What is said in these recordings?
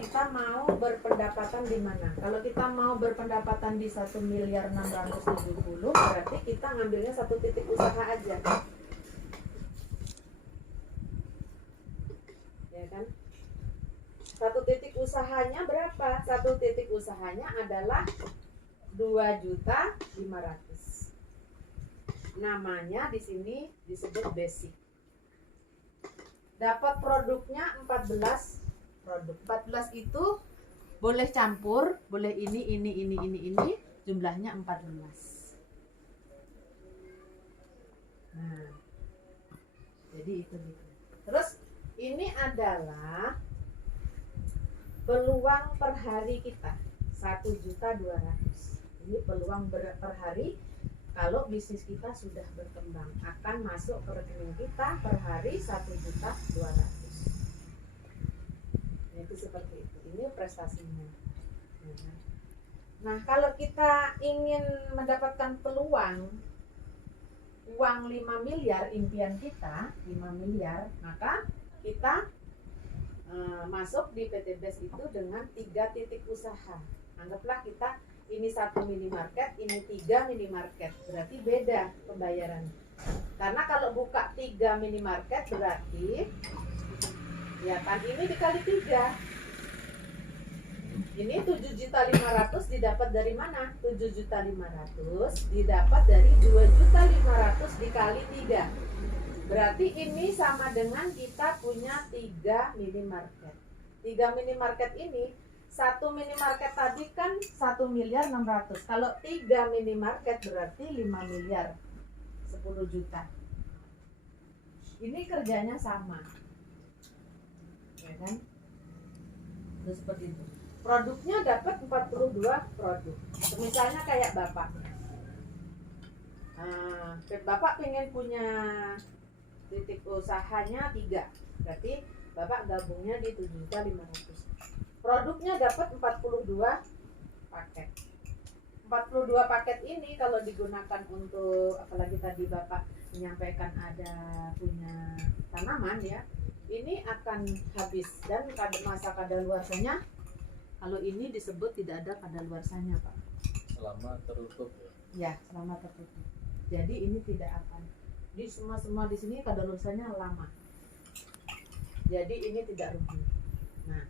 kita mau berpendapatan di mana? Kalau kita mau berpendapatan di 1.670.000, berarti kita ngambilnya satu titik usaha aja. Ya kan? Satu titik usahanya berapa? Satu titik usahanya adalah 2.500.000. Namanya di sini disebut basic. Dapat produknya 14 produk. 14 itu boleh campur, boleh ini, jumlahnya 14. Nah, jadi itu gitu. Terus ini adalah peluang per hari kita 1.200.000. Ini peluang per hari kalau bisnis kita sudah berkembang, akan masuk ke rekening kita per hari 1.200.000. Itu seperti itu. Ini prestasinya. Nah, kalau kita ingin mendapatkan peluang uang 5 miliar, impian kita 5 miliar, maka kita masuk di PT BES itu dengan 3 titik usaha. Anggaplah kita ini 1 minimarket, ini 3 minimarket, berarti beda pembayaran. Karena kalau buka 3 minimarket berarti ya kan ini dikali 3. Ini 7.500.000 didapat dari mana? 7.500.000 didapat dari 2.500.000 dikali 3. Berarti ini sama dengan kita punya 3 minimarket. 3 minimarket ini, 1 minimarket tadi kan 1.600.000. Kalau 3 minimarket berarti 5 miliar, 10 juta. Ini kerjanya sama, ya kan? Terus seperti itu. Produknya dapat 42 produk. Misalnya kayak Bapak. Bapak pengen punya titik usahanya 3. Berarti Bapak gabungnya di 7.500.000. Produknya dapat 42 paket. 42 paket ini kalau digunakan untuk, apalagi tadi Bapak menyampaikan ada punya tanaman ya, ini akan habis dan masa kadaluarsanya kalau ini disebut tidak ada kadaluarsanya, Pak. Selama tertutup ya? Ya, selama tertutup. Jadi ini tidak akan. Di semua di sini kadaluarsanya lama. Jadi ini tidak rugi. Nah,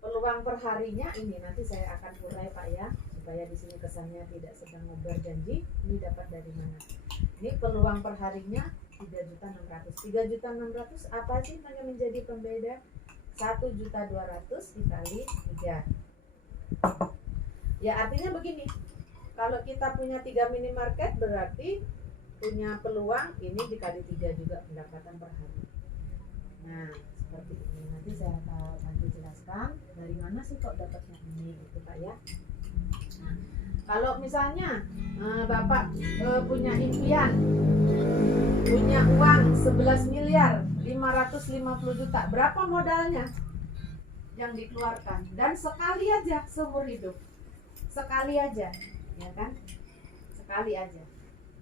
peluang perharinya ini nanti saya akan urai Pak ya, supaya di sini kesannya tidak sedang ngobrol janji. Ini dapat dari mana? Ini peluang perharinya 3.600.000. 3.600.000 apa sih yang menjadi pembeda? 1.200.000 dikali 3. Ya artinya begini, kalau kita punya 3 minimarket berarti punya peluang ini dikali 3 juga pendapatan per hari. Nah seperti ini, nanti saya akan bantu jelaskan dari mana sih kok dapatnya ini gitu Pak ya. Nah, kalau misalnya Bapak punya impian, punya uang 11 miliar 550 juta, berapa modalnya yang dikeluarkan? Dan sekali aja seumur hidup, sekali aja, ya kan? Sekali aja.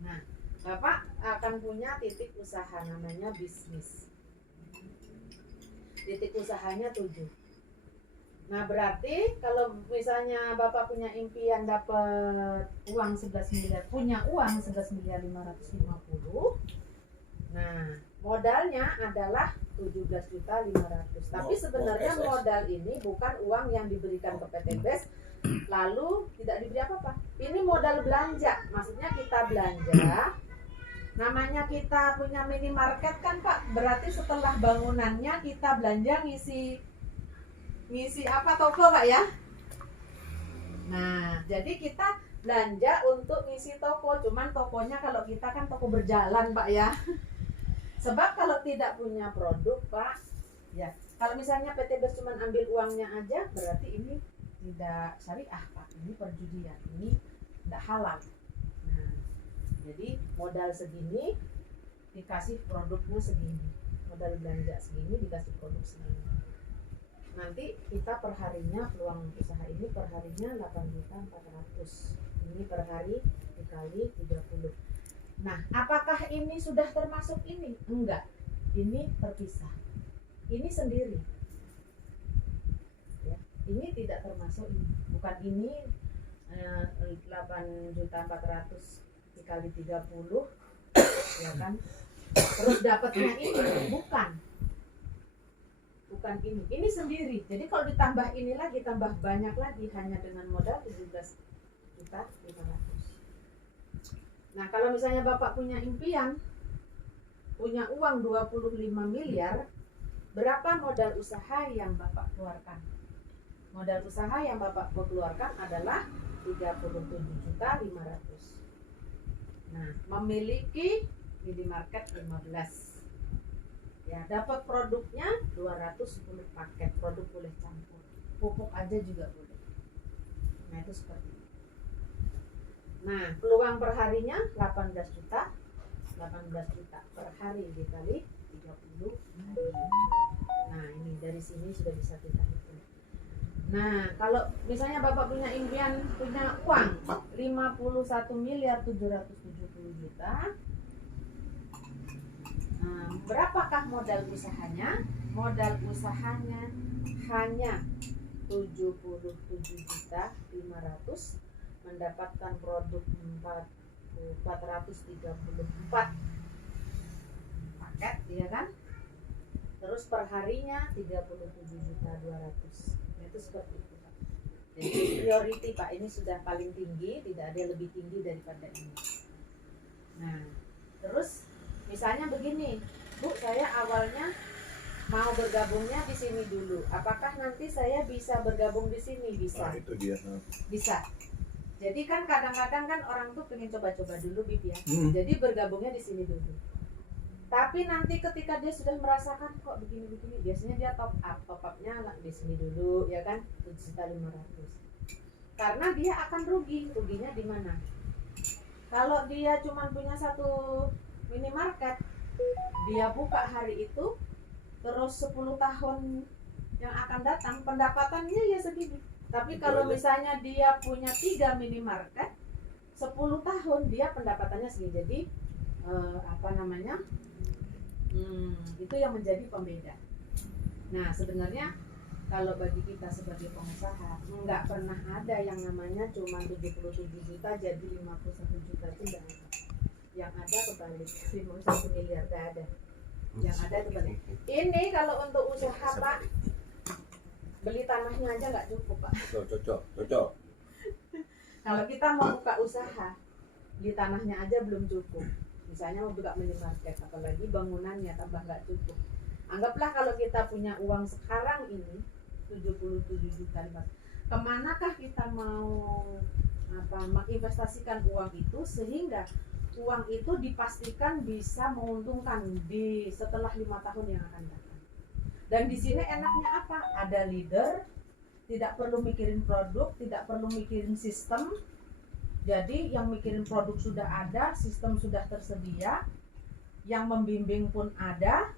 Nah, Bapak akan punya titik usaha namanya bisnis. Titik usahanya 7. Nah, berarti kalau misalnya Bapak punya impian dapat uang 11 miliar, punya uang 11 miliar 550. Nah, modalnya adalah 17.500.000. Tapi sebenarnya modal ini bukan uang yang diberikan ke PT BES lalu tidak diberi apa-apa. Ini modal belanja. Maksudnya kita belanja. Namanya kita punya minimarket kan Pak, berarti setelah bangunannya kita belanja ngisi apa toko Pak ya. Nah, jadi kita belanja untuk ngisi toko. Cuman tokonya kalau kita kan toko berjalan Pak ya. Sebab kalau tidak punya produk Pak, ya kalau misalnya PT BES cuma ambil uangnya aja, berarti ini tidak syariah Pak, ini perjudian, ini tidak halal. Nah, jadi modal segini dikasih produknya segini, modal belanja segini dikasih produk segini. Nanti kita perharinya peluang usaha ini perharinya 8.400.000. Ini per hari dikali 30. Nah, apakah ini sudah termasuk ini? Enggak. Ini terpisah. Ini sendiri. Ya, ini tidak termasuk ini. Bukan ini 8.400.000 dikali 30 ya kan. Terus dapatnya ini bukan ini sendiri. Jadi kalau ditambah ini lagi, tambah banyak lagi hanya dengan modal 17.500.000. Nah, kalau misalnya Bapak punya impian, punya uang 25 miliar, berapa modal usaha yang Bapak keluarkan? Modal usaha yang Bapak keluarkan adalah 37.500.000. Nah, memiliki minimarket 15. Ya, dapat produknya 210 paket. Produk boleh campur. Pupuk aja juga boleh. Nah, itu seperti itu. Nah, peluang perharinya 18 juta per hari dikali 30 hari. Nah, ini dari sini sudah bisa kita hitung. Nah, kalau misalnya Bapak punya impian, punya uang 51.770.000.000. Nah, berapakah modal usahanya? Modal usahanya hanya 77.500.000, mendapatkan produk 434 paket, ya kan? Terus perharinya 37.200.000. Itu seperti itu, Pak. Jadi priority, Pak, ini sudah paling tinggi, tidak ada lebih tinggi daripada ini. Nah, terus misalnya begini, Bu, saya awalnya mau bergabungnya di sini dulu. Apakah nanti saya bisa bergabung di sini? Bisa. Itu dia. Bisa. Jadi kan kadang-kadang kan orang tuh pengen coba-coba dulu, Bib, ya. Jadi bergabungnya di sini dulu. Tapi nanti ketika dia sudah merasakan kok begini-begini, biasanya dia top up-nya di sini dulu, ya kan, 7.500.000. Karena dia akan ruginya di mana? Kalau dia cuma punya satu minimarket, dia buka hari itu, terus 10 tahun yang akan datang pendapatannya ya segini. Tapi kalau misalnya dia punya 3 minimarket, 10 tahun dia pendapatannya segini. Jadi itu yang menjadi pembeda. Nah, sebenarnya kalau bagi kita sebagai pengusaha, nggak pernah ada yang namanya cuma 77 juta jadi 51 juta, itu nggak ada. Yang ada kebalik, 51 miliar nggak ada. Yang ada kebalik. Ini kalau untuk usaha, Pak, beli tanahnya aja nggak cukup, Pak. Cocok. Kalau kita mau buka usaha, beli tanahnya aja belum cukup. Misalnya mau buka minimarket, apalagi bangunannya tambah nggak cukup. Anggaplah kalau kita punya uang sekarang ini 77 juta. Kemanakah kita mau menginvestasikan uang itu sehingga uang itu dipastikan bisa menguntungkan di setelah 5 tahun yang akan datang. Dan di sini enaknya apa? Ada leader, tidak perlu mikirin produk, tidak perlu mikirin sistem. Jadi yang mikirin produk sudah ada, sistem sudah tersedia, yang membimbing pun ada,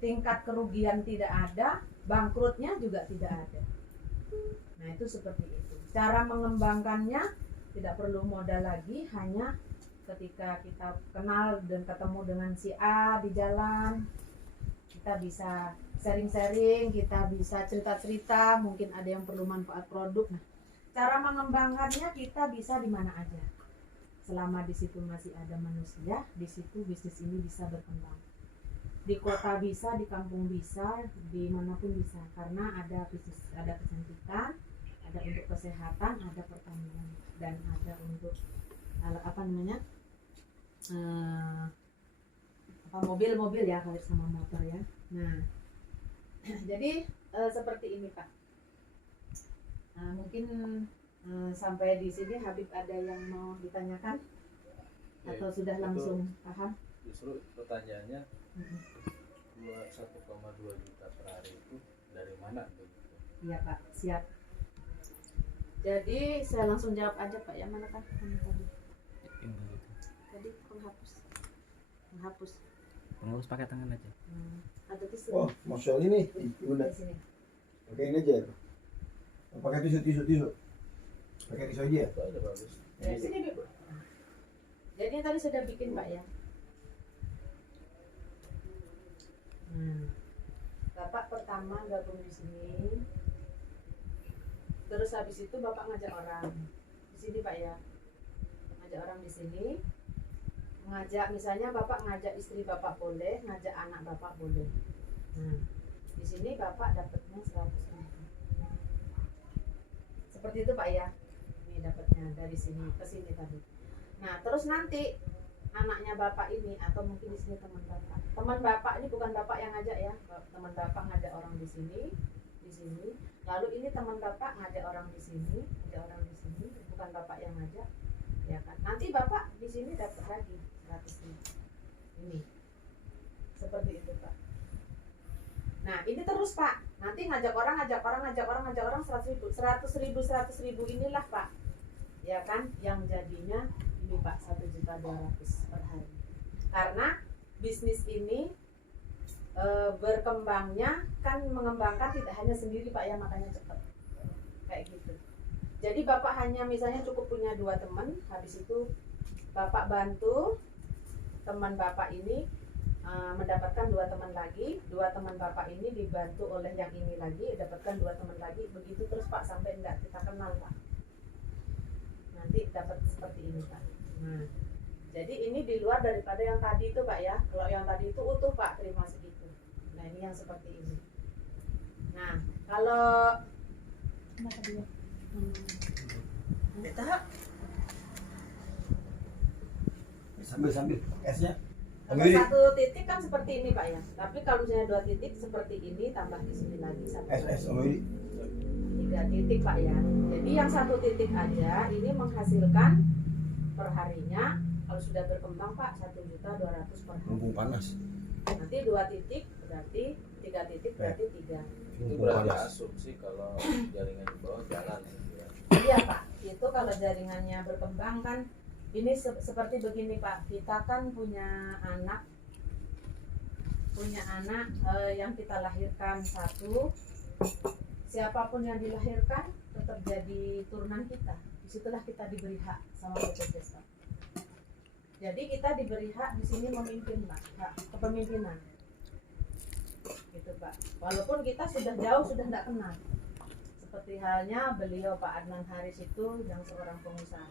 tingkat kerugian tidak ada, bangkrutnya juga tidak ada. Nah, itu seperti itu. Cara mengembangkannya tidak perlu modal lagi, hanya ketika kita kenal dan ketemu dengan si A di jalan, kita bisa sharing-sharing, kita bisa cerita-cerita, mungkin ada yang perlu manfaat produk. Nah, cara mengembangkannya kita bisa di mana aja. Selama di situ masih ada manusia, di situ bisnis ini bisa berkembang. Di kota bisa, di kampung bisa, di manapun bisa, karena ada bisnis, ada kecantikan, ada untuk kesehatan, ada pertanian, dan ada untuk mobil-mobil ya, kali sama motor ya. Nah, jadi seperti ini, Pak. Mungkin sampai di sini Habib ada yang mau ditanyakan atau sudah langsung paham? Justru pertanyaannya 1,2 juta per hari itu dari mana begitu? Iya, Pak, siap. Jadi saya langsung jawab aja, Pak. Yang mana, Pak? Tadi penghapus pakai tangan aja. ada tisu. Oh, masya Allah, ini Bunda. Di sini. Pakai ini aja. Pakai tisu. Pakai tisu aja. Itu aja bagus. Di sini, Bu. Jadi yang tadi sudah bikin, Pak, ya. Bapak pertama gabung di sini habis itu Bapak ngajak orang di sini Pak ya, ngajak orang di sini, ngajak misalnya Bapak ngajak istri Bapak boleh, ngajak anak Bapak boleh. Nah, di sini Bapak dapatnya 100.000. Seperti itu Pak ya. Ini dapatnya dari sini ke sini tadi. Nah, terus nanti anaknya Bapak ini atau mungkin di sini teman Bapak. Teman Bapak ini bukan Bapak yang ngajak ya. Teman Bapak ngajak orang di sini, di sini. Lalu ini teman Bapak ngajak orang di sini, ngajak orang di sini, bukan Bapak yang ngajak. Ya kan? Nanti Bapak di sini dapat lagi 100.000. Ini. Seperti itu, Pak. Nah, ini terus Pak. Nanti ngajak orang 100.000 inilah Pak. Ya kan? Yang jadinya ini Pak 1.200.000 per hari. Karena bisnis ini berkembangnya kan mengembangkan tidak hanya sendiri Pak ya, makanya cepat. Kayak gitu. Jadi Bapak hanya misalnya cukup punya 2 teman, habis itu Bapak bantu teman Bapak ini mendapatkan 2 teman lagi, 2 teman Bapak ini dibantu oleh yang ini lagi, dapatkan 2 teman lagi, begitu terus Pak sampai enggak kita kenal Pak. Nanti dapat seperti ini Pak. Nah, jadi ini di luar daripada yang tadi itu Pak ya. Kalau yang tadi itu utuh Pak, terima segitu. Nah, ini yang seperti ini. Nah, kalau Sambil esnya. kalau 1 titik kan seperti ini Pak ya. Tapi kalau misalnya 2 titik seperti ini, tambah di sini lagi 1 Es Om Willy. 3 titik Pak ya. Jadi yang 1 titik aja ini menghasilkan per harinya kalau sudah berkembang Pak 1.200.000 per hari. Mumpung panas. Nanti 2 titik berarti 3 titik berarti 3. Itu berarti asumsi kalau jaringan di bawah jalan ya. Iya Pak. Itu kalau jaringannya berkembang kan ini seperti begini Pak. Kita kan punya anak yang kita lahirkan 1. Siapapun yang dilahirkan tetap jadi turunan kita. Disitulah kita diberi hak sama BPJS Pak. Jadi kita diberi hak di sini memimpin Pak, hak kepemimpinan. Gitu Pak. Walaupun kita sudah jauh sudah tidak kenal. Seperti halnya beliau Pak Adnan Haris itu yang seorang pengusaha